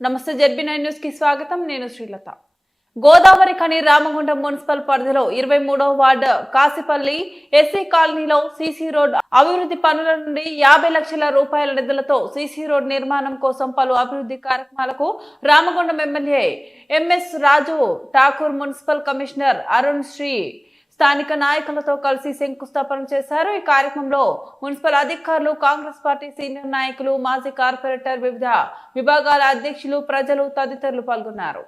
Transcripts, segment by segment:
నమస్తే ZB nine న్యూస్కి స్వాగతం. నేను శ్రీలత. గోదావరి ఖని రామగుండం మున్సిపల్ పరిధిలో ఇరవై మూడవ వార్డు కాసిపల్లి ఎస్సీ కాలనీలో సీసీ రోడ్ అభివృద్ధి పనుల నుండి యాభై లక్షల రూపాయల నిధులతో సీసీ రోడ్ నిర్మాణం కోసం పలు అభివృద్ధి కార్యక్రమాలకు Ramagundam MLA MS Raju Thakur municipal commissioner Arun Shri స్థానిక నాయకులతో కలిసి శంకుస్థాపన చేశారు. ఈ కార్యక్రమంలో మున్సిపల్ అధికారులు కాంగ్రెస్ పార్టీ సీనియర్ నాయకులు మాజీ కార్పొరేటర్ వివిధ విభాగాల అధ్యక్షులు ప్రజలు తదితరులు పాల్గొన్నారు.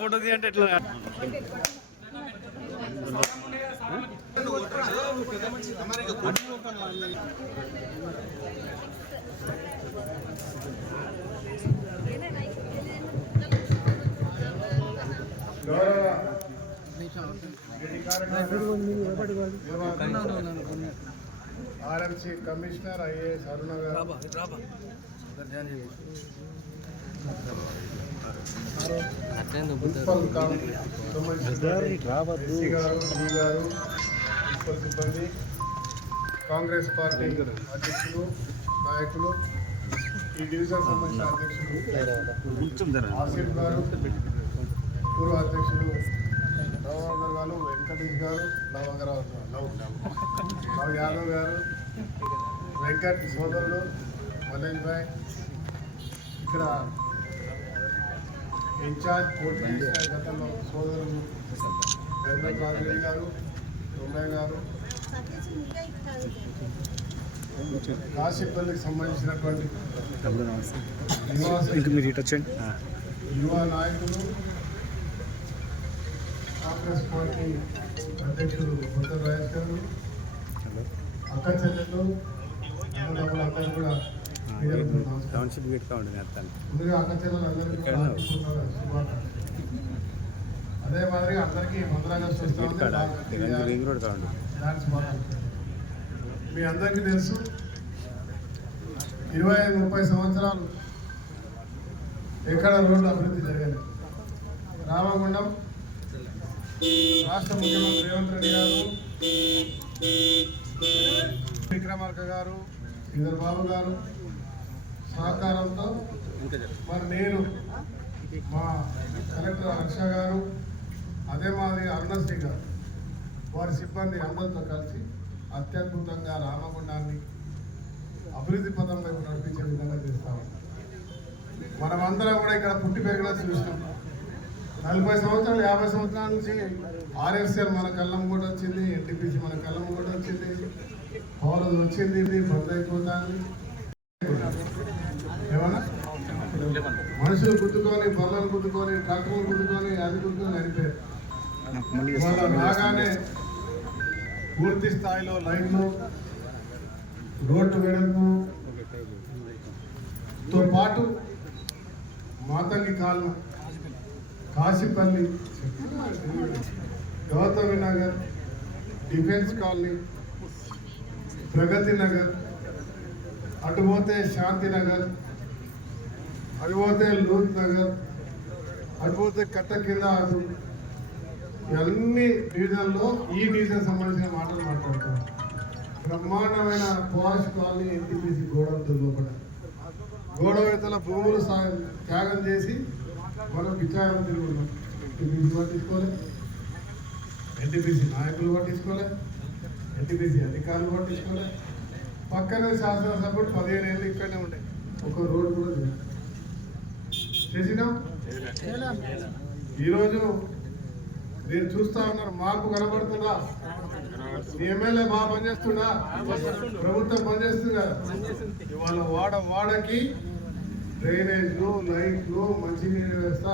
Photo RMC RMC commissioner IAS Aruna గారు. మున్సిపల్ గారు మున్సిపల్ సిబ్బంది కాంగ్రెస్ పార్టీ అధ్యక్షులు నాయకులు ఈ డివిజన్ సంబంధించిన అధ్యక్షులు ఆసిఫ్ గారు పూర్వ అధ్యక్షులు నవగర్ గారు వెంకటేష్ గారు నవగరావు నవ్ నవ్ యాదవ్ గారు వెంకట్ సోదరుడు మనోజ్ భాయ్ ఇక్కడ ఇన్ఛార్జ్ పోటీ చేసిన గతంలో సోదరులు చంద్రబాబు గారు రొమ్మయ్య గారు కాశీపల్లికి సంబంధించినటువంటి యువ నాయకులు కాంగ్రెస్ పార్టీ అధ్యక్షులు కొత్త రాజేష్ గారు అక్క చెల్లెలు కూడా. టౌన్షిప్ అత్తాను. ముందుగా అక్క చెల్లెలు. అదే మాదిరిగా అందరికీ. మీ అందరికీ తెలుసు ఇరవై ఐదు ముప్పై సంవత్సరాలు ఎక్కడ రోడ్డు అభివృద్ధి జరగలేదు. రామగుండం రాష్ట్ర ముఖ్యమంత్రి రేవంత్ రెడ్డి గారు విక్రమార్క గారు ఇద్దరు బాబు గారు సహకారంతో మరి నేను మా కలెక్టర్ హర్ష గారు అదే మాదిరి అరుణశ్రీ గారు వారి సిబ్బంది అందరితో కలిసి అత్యద్భుతంగా రామగుండాన్ని అభివృద్ధి పథం నడిపించే విధంగా చేస్తాము మనమందరం కూడా ఇక్కడ పుట్టి పెరిగిన చూసినాం నలభై సంవత్సరాలు యాభై సంవత్సరాల నుంచి ఆర్ఎస్ఎల్ మన కళ్ళం కూడా వచ్చింది ఎన్టీపీసీ మన కళ్ళం కూడా వచ్చింది. పౌరులు వచ్చింది ఇది బంద్ అయిపోతుంది. ఏమన్నా? మనుషులు గుద్దుకొని బర్రెలు గుద్దుకొని ట్రాక్టర్లు గుద్దుకొని అది గుద్దుకొని అనిపోయారు రాగానే పూర్తి స్థాయిలో లైన్లు రోడ్డు వెడల్పుతో పాటు మాతంగి కాలం. కాశీపల్లి. గౌతమి నగర్ డిఫెన్స్ కాలనీ ప్రగతి నగర్ అటు పోతే శాంతి నగర్ అటు పోతే లూత్ నగర్ అటు పోతే కట్ట కింద అటు ఇవన్నీ డివిజన్లో ఈ డివిజన్ సంబంధించిన మాటలు మాట్లాడతాం బ్రహ్మాండమైన పోష్ కాలనీ ఎన్టీపీసీ గోడవతల లోపల. గోడవతల భూములు త్యాగం చేసి మనం విచారణ తిరుగుతున్నాం టీపీసీ పట్టించుకోలే ఎన్టీపీసీ నాయకులు పట్టించుకోలే ఎన్టీపీసీ అధికారులు పట్టించుకోలే పక్కనే శాసనసభ్యుడు పదిహేను ఏళ్ళు ఇక్కడనే ఉండే. ఒక రోడ్డు కూడా చేసినాం ఈరోజు మీరు చూస్తా ఉన్నారు మార్పు కనబడుతుందా? మీ ఎమ్మెల్యే బాగా పనిచేస్తుందా? ప్రభుత్వం పనిచేస్తుందా? ఇవాళ వాడ వాడకి డ్రైనేజ్లు లైట్లు మంచినీరు వ్యవస్థ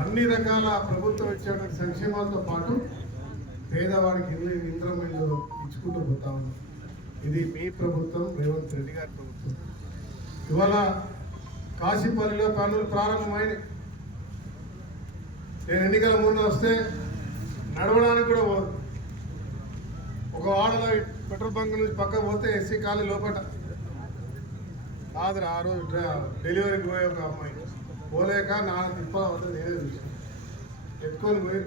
అన్ని రకాల ప్రభుత్వం ఇచ్చే సంక్షేమాలతో పాటు పేదవాడికి ఇల్లు ఇంద్రం ఇల్లు ఇచ్చుకుంటూ పోతా ఉన్నాం. ఇది మీ ప్రభుత్వం రేవంత్ రెడ్డి గారి ప్రభుత్వం. ఇవాళ కాశీపల్లిలో పనులు ప్రారంభమైనవి నేను ఎన్నికల ముందు వస్తే నడవడానికి కూడా పోదు. ఒక వాడలో పెట్రోల్ బంక్ నుంచి పక్క పోతే ఎస్సీ ఖాళీ లోపల కాదురా ఆ రోజు డ్ర- డెలివరీకి పోయే ఒక అమ్మాయి. పోలేక నాన్న తిప్ప వద్ద నేనే చూసాను ఎత్తుకొని పోయి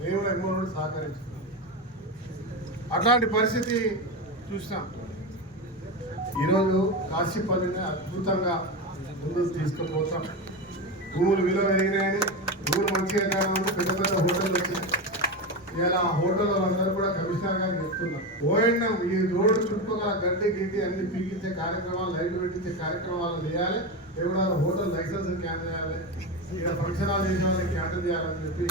మేము కూడా ఎమ్మో నుండి సహకరించుకున్నాం. అట్లాంటి పరిస్థితి చూసినాం. ఈరోజు కాశీపల్లిని అద్భుతంగా ముందుకు తీసుకుపోతాం. భూములు విలువ పెరిగినాయని భూములు మంచిగా పెద్ద పెద్ద హోటళ్ళు వచ్చినాయి. ఇలా హోటల్ వాళ్ళందరూ కూడా కమిషనర్ గారు చెప్తున్నారు. ఓఎన్ఎం ఈ రోడ్డు చుట్టుపక్కల గడ్డి గిడ్డి అన్ని పీకించే కార్యక్రమాలు లైట్లు పెట్టించే కార్యక్రమాలు చేయాలి. ఎవడ హోటల్ లైసెన్స్ క్యాన్సిల్ చేయాలి. ఇక్కడ ఫంక్షన్ హాల్ చేసిన వాళ్ళకి క్యాన్సిల్ చేయాలని చెప్పి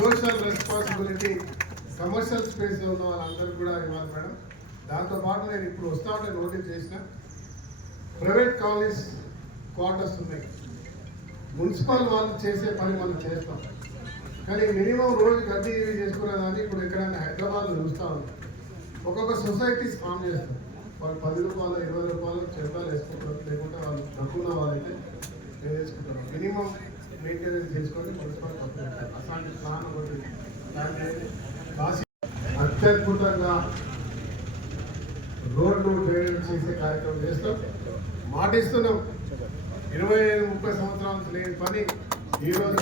సోషల్ రెస్పాన్సిబిలిటీ కమర్షియల్ స్పేస్ ఉన్న వాళ్ళందరూ కూడా ఇవ్వాలి మేడం. దాంతో పాటు నేను ఇప్పుడు వస్తా ఉంటే నోటీస్ చేసిన. ప్రైవేట్ కాలేజ్ క్వార్టర్స్ ఉన్నాయి. మున్సిపల్ వాళ్ళు చేసే పని మనం చేస్తాం. కానీ మినిమం రోజు గడ్డి చేసుకునే చేసుకునేదాన్ని ఇప్పుడు ఎక్కడైనా హైదరాబాద్లో చూస్తూ ఉన్నాం ఒక్కొక్క సొసైటీస్ ఫామ్ చేస్తారు. వాళ్ళు పది రూపాయలు ఇరవై రూపాయలు చందాలు వేసుకుంటారు. లేకుంటే వాళ్ళు తక్కువ వాళ్ళైతే వేసుకుంటారు మినిమం మెయింటెనెన్స్ చేసుకొని మున్సిపల్ అట్లాంటి ప్లాన్ ఒకటి అత్యద్భుతంగా రోడ్లు డ్రైనేజ్ చేసే కార్యక్రమం చేస్తాం. మాటిస్తున్నాం. ఇరవై ఐదు ముప్పై సంవత్సరాలు లేని పని ఈ రోజు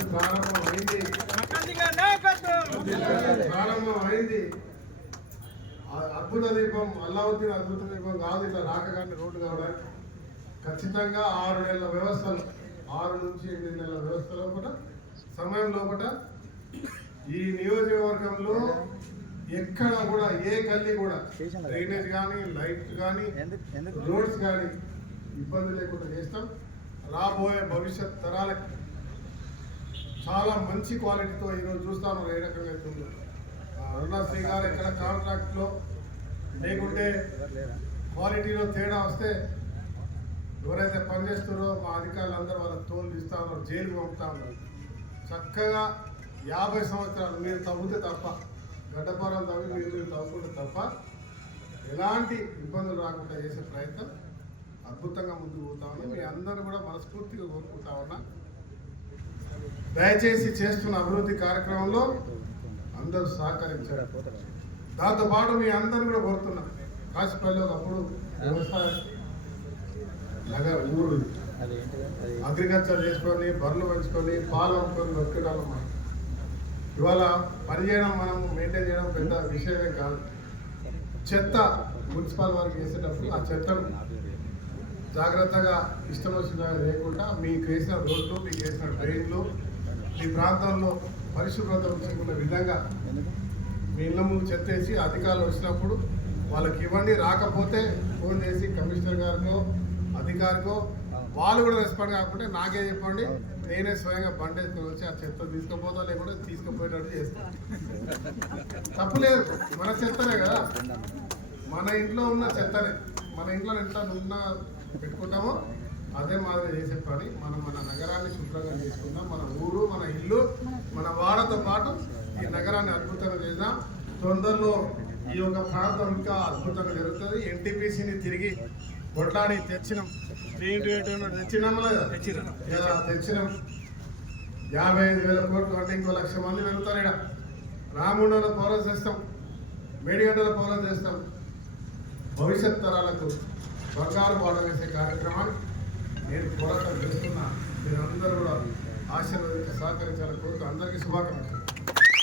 ప్రారంభం అయింది. అద్భుత దీపం అల్లావుద్దీన్ అద్భుత దీపం కాదు ఇట్లా రాకగానే రోడ్డు కావడానికి ఖచ్చితంగా ఆరు నెలల వ్యవస్థలు ఆరు నుంచి ఎనిమిది నెలల వ్యవస్థ లోపల సమయం లోపల ఈ నియోజకవర్గంలో ఎక్కడ కూడా ఏ గల్లీ కూడా డ్రైనేజ్ కానీ లైట్ కానీ రోడ్స్ కానీ ఇబ్బంది లేకుండా చేస్తాం. రాబోయే భవిష్యత్ తరాలకి చాలా మంచి క్వాలిటీతో ఈరోజు చూస్తాను. ఏ రకంగా అవుతుందో అరుణాశ్రీ గారు ఇక్కడ కాంట్రాక్ట్లో లేకుంటే క్వాలిటీలో తేడా వస్తే ఎవరైతే పనిచేస్తారో మా అధికారులు అందరూ వాళ్ళ తోలు ఇస్తా ఉన్నారు జైలు పంపుతా ఉన్నారు చక్కగా యాభై సంవత్సరాలు మీరు తవ్వుతే తప్ప గడ్డపారం తవ్వి మీరు మీరు తవ్వుకుంటే తప్ప ఎలాంటి ఇబ్బందులు రాకుండా చేసే ప్రయత్నం అద్భుతంగా ముందుకు పోతా ఉన్నాం మీ అందరూ కూడా మనస్ఫూర్తిగా కోరుకుంటా ఉన్నా. దయచేసి చేస్తున్న అభివృద్ధి కార్యక్రమంలో అందరూ సహకరించారు దాంతో పాటు మీ అందరూ కూడా కోరుతున్నా. కాశీపల్లి ఒకప్పుడు వ్యవసాయ నగర ఊరు. అగ్రికల్చర్ చేసుకొని బర్రెలు పెంచుకొని పాలు అమ్ముకొని బతికేటాలు మనం. ఇవాళ పని చేయడం మనం మెయింటైన్ చేయడం పెద్ద విషయమే కాదు. చెత్త మున్సిపల్ వారికి వేసేటప్పుడు ఆ చెత్తను జాగ్రత్తగా ఇష్టం వచ్చిన లేకుండా మీకు వేసిన రోడ్లు మీకు వేసిన డ్రైన్లు మీ ప్రాంతంలో పరిశుభ్రత ఉంచుకున్న విధంగా మీ ఇళ్ళ ముందు చెత్త వేసి అధికారులు వచ్చినప్పుడు వాళ్ళకి ఇవ్వండి రాకపోతే ఫోన్ చేసి కమిషనర్ గారికో అధికారికో వాళ్ళు కూడా రెస్పాండ్ కాకుండా నాకే చెప్పండి నేనే స్వయంగా బండి వేసుకొని వచ్చి ఆ చెత్త తీసుకుపోతా లేకుంటే తీసుకుపోయేటట్టు చేస్తాను తప్పులేదు మన చెత్తనే కదా. మన ఇంట్లో ఉన్న చెత్తనే. మన ఇంట్లో ఎంత ఉన్న పెట్టుకుంటామో అదే మాదిరి చేసే పని మనం మన నగరాన్ని శుభ్రంగా చేసుకుందాం. మన ఊరు మన ఇల్లు మన వాడతో పాటు ఈ నగరాన్ని అద్భుతంగా చేద్దాం. తొందరలో ఈ యొక్క ప్రాంతం ఇంకా అద్భుతంగా జరుగుతుంది. ఎన్టీపీసీని తిరిగి కొట్లాడి తెచ్చినాం. తెచ్చినాం తెచ్చినాం. యాభై ఐదు వేల కోట్లు అంటే ఇంకో లక్ష మంది వెళ్తారు ఇక్కడ రాముండలో పౌరం చేస్తాం. మేడిగడ్డలో పౌరం చేస్తాం. భవిష్యత్ తరాలకు బంగారు బాట వేసే కార్యక్రమాన్ని నేను పోరాటం చేస్తున్నా. మీరందరూ కూడా ఆశీర్వదించి సహకరించాలని కోరుతూ అందరికీ శుభాకాంక్షలు.